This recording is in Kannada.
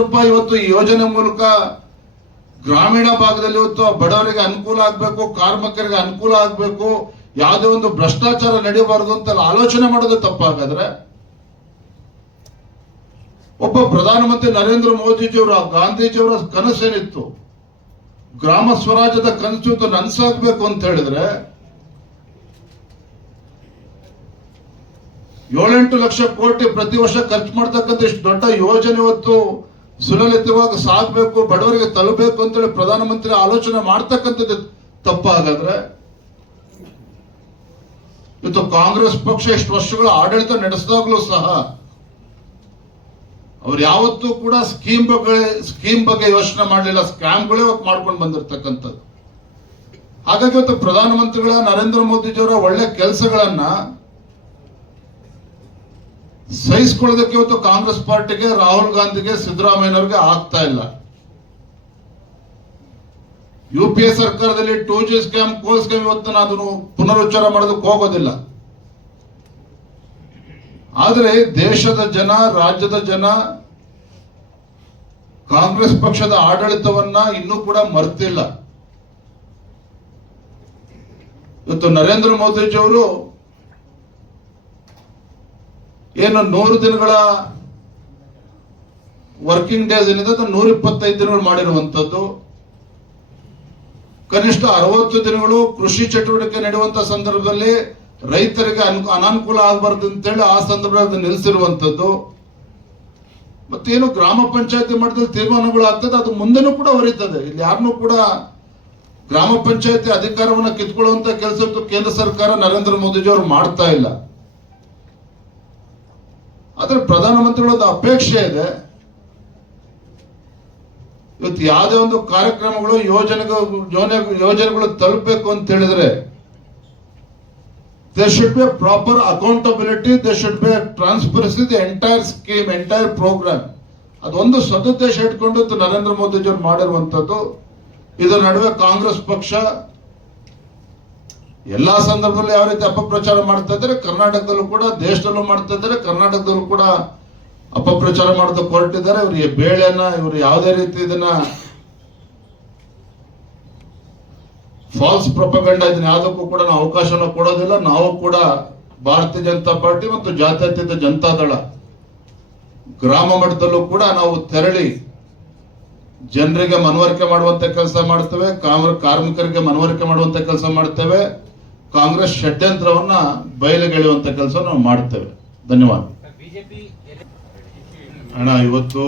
ರೂಪಾಯಿ ಇವತ್ತು ಈ ಯೋಜನೆ ಮೂಲಕ ಗ್ರಾಮೀಣ ಭಾಗದಲ್ಲಿ ಇವತ್ತು ಬಡವರಿಗೆ ಅನುಕೂಲ ಆಗ್ಬೇಕು, ಕಾರ್ಮಿಕರಿಗೆ ಅನುಕೂಲ ಆಗ್ಬೇಕು, ಯಾವುದೇ ಒಂದು ಭ್ರಷ್ಟಾಚಾರ ನಡೆಯಬಾರದು ಅಂತ ಆಲೋಚನೆ ಮಾಡೋದು ತಪ್ಪಾಗಾದ್ರೆ ಒಬ್ಬ ಪ್ರಧಾನಮಂತ್ರಿ ನರೇಂದ್ರ ಮೋದಿಜಿಯವರ, ಗಾಂಧೀಜಿಯವರ ಕನಸೇನಿತ್ತು? ಗ್ರಾಮ ಸ್ವರಾಜ್ಯದ ಕನಸು ನನ್ಸಾಗ್ಬೇಕು ಅಂತ ಹೇಳಿದ್ರೆ ಏಳೆಂಟು ಲಕ್ಷ ಕೋಟಿ ಪ್ರತಿ ವರ್ಷ ಖರ್ಚು ಮಾಡ್ತಕ್ಕಂಥ ಇಷ್ಟು ದೊಡ್ಡ ಯೋಜನೆ ಇವತ್ತು ಸುಲಲಿತವಾಗಿ ಸಾಗಬೇಕು, ಬಡವರಿಗೆ ತಲುಪಬೇಕು ಅಂತೇಳಿ ಪ್ರಧಾನಮಂತ್ರಿ ಆಲೋಚನೆ ಮಾಡ್ತಕ್ಕಂಥದ್ದು ತಪ್ಪಾಗಾದ್ರೆ ಇವತ್ತು ಕಾಂಗ್ರೆಸ್ ಪಕ್ಷ ಎಷ್ಟು ವರ್ಷಗಳ ಆಡಳಿತ ನಡೆಸಿದಾಗಲೂ ಸಹ, ಅವ್ರು ಯಾವತ್ತೂ ಕೂಡ ಸ್ಕೀಮ್ ಬಗ್ಗೆ ಸ್ಕೀಮ್ ಬಗ್ಗೆ ಯೋಚನೆ ಮಾಡಲಿಲ್ಲ, ಸ್ಕ್ಯಾಮ್ಗಳೇ ಇವತ್ತು ಮಾಡ್ಕೊಂಡು ಬಂದಿರತಕ್ಕಂಥದ್ದು. ಹಾಗಾಗಿ ಇವತ್ತು ಪ್ರಧಾನಮಂತ್ರಿಗಳ ನರೇಂದ್ರ ಮೋದಿಜಿಯವರ ಒಳ್ಳೆ ಕೆಲಸಗಳನ್ನ ಸಹಿಸ್ಕೊಳ್ಳೋದಕ್ಕೆ ಇವತ್ತು ಕಾಂಗ್ರೆಸ್ ಪಾರ್ಟಿಗೆ, ರಾಹುಲ್ ಗಾಂಧಿಗೆ, ಸಿದ್ದರಾಮಯ್ಯನವ್ರಿಗೆ ಆಗ್ತಾ ಇಲ್ಲ. ಯು ಪಿ ಎ ಸರ್ಕಾರದಲ್ಲಿ ಟೂ ಜಿ ಸ್ಕ್ಯಾಮ್ ಕೋ ಸ್ಕ್ಯಾಮ್ ಇವತ್ತು ನಾನು ಅದನ್ನು ಪುನರುಚ್ಚಾರ ಮಾಡೋದಕ್ಕೆ ಹೋಗೋದಿಲ್ಲ. ಆದರೆ ದೇಶದ ಜನ, ರಾಜ್ಯದ ಜನ ಕಾಂಗ್ರೆಸ್ ಪಕ್ಷದ ಆಡಳಿತವನ್ನ ಇನ್ನೂ ಕೂಡ ಮರ್ತಿಲ್ಲ. ಇವತ್ತು ನರೇಂದ್ರ ಮೋದಿಜಿಯವರು ಏನು ನೂರು ದಿನಗಳ ವರ್ಕಿಂಗ್ ಡೇಸ್ ಏನಿದೆ ಅದು ನೂರ ಇಪ್ಪತ್ತೈದು ದಿನಗಳು ಮಾಡಿರುವಂತದ್ದು ಕನಿಷ್ಠ ಅರವತ್ತು ದಿನಗಳು ಕೃಷಿ ಚಟುವಟಿಕೆ ನಡೆಯುವಂತ ಸಂದರ್ಭದಲ್ಲಿ ರೈತರಿಗೆ ಅನು- ಅನಾನುಕೂಲ ಆಗಬಾರ್ದು ಅಂತೇಳಿ ಆ ಸಂದರ್ಭದಲ್ಲಿ ನಿಲ್ಲಿಸಿರುವಂತದ್ದು ಮತ್ತೇನು ಗ್ರಾಮ ಪಂಚಾಯತಿ ಮಟ್ಟದಲ್ಲಿ ತೀರ್ಮಾನಗಳು ಆಗ್ತದೆ, ಅದು ಮುಂದೆನೂ ಕೂಡ ಹೊರೀತದೆ. ಇಲ್ಲಿ ಯಾರನ್ನೂ ಕೂಡ ಗ್ರಾಮ ಪಂಚಾಯತಿ ಅಧಿಕಾರವನ್ನು ಕಿತ್ಕೊಳ್ಳುವಂತ ಕೆಲಸ ಕೇಂದ್ರ ಸರ್ಕಾರ ನರೇಂದ್ರ ಮೋದಿಜಿ ಅವರು ಮಾಡ್ತಾ ಇಲ್ಲ. ಆದ್ರೆ ಪ್ರಧಾನಮಂತ್ರಿಗಳದ್ದು ಅಪೇಕ್ಷೆ ಇದೆ. ಇವತ್ತು ಯಾವುದೇ ಒಂದು ಕಾರ್ಯಕ್ರಮಗಳು, ಯೋಜನೆಗಳು, ಯೋಜನೆ- ಯೋಜನೆಗಳು ತಲುಪಬೇಕು ಅಂತ ಹೇಳಿದ್ರೆ they should be proper accountability they should be transparency the entire scheme entire programme ಅದೊಂದು ಸದುದ್ದೇಶ ಇಟ್ಕೊಂಡು ನರೇಂದ್ರ ಮೋದಿಜಿಯವರು ಮಾಡಿರುವಂತದ್ದು ಇದರ ನಡುವೆ ಕಾಂಗ್ರೆಸ್ ಪಕ್ಷ ಎಲ್ಲಾ ಸಂದರ್ಭದಲ್ಲಿ ಯಾವ ರೀತಿ ಅಪಪ್ರಚಾರ ಮಾಡ್ತಾ ಇದ್ದಾರೆ, ಕರ್ನಾಟಕದಲ್ಲೂ ಕೂಡ, ದೇಶದಲ್ಲೂ ಮಾಡ್ತಾ ಇದ್ದಾರೆ, ಕರ್ನಾಟಕದಲ್ಲೂ ಕೂಡ ಅಪಪ್ರಚಾರ ಮಾಡೋದಕ್ಕೆ ಹೊರಟಿದ್ದಾರೆ. ಇವರಿಗೆ ಬೇಳೆನ ಇವರು ಯಾವುದೇ ರೀತಿ ಇದನ್ನ ಫಾಲ್ಸ್ ಪ್ರಪಗಂಡ ಇದನ್ನ ಯಾವುದಕ್ಕೂ ಕೂಡ ನಾವು ಅವಕಾಶನ ಕೊಡೋದಿಲ್ಲ. ನಾವು ಕೂಡ ಭಾರತೀಯ ಜನತಾ ಪಾರ್ಟಿ ಮತ್ತು ಜಾತ್ಯತೀತ ಜನತಾ ದಳ ಗ್ರಾಮ ಮಟ್ಟದಲ್ಲೂ ಕೂಡ ನಾವು ತೆರಳಿ ಜನರಿಗೆ ಮನವರಿಕೆ ಮಾಡುವಂತ ಕೆಲಸ ಮಾಡ್ತೇವೆ ಕಾರ್ಮಿಕರಿಗೆ ಮನವರಿಕೆ ಮಾಡುವಂತ ಕೆಲಸ ಮಾಡ್ತೇವೆ ಕಾಂಗ್ರೆಸ್ ಷಡ್ಯಂತ್ರವನ್ನ ಬಯಲುಗೆಳೆಯುವಂತ ಕೆಲಸ ನಾವು ಮಾಡ್ತೇವೆ. ಧನ್ಯವಾದ. ಅಣ್ಣ ಇವತ್ತು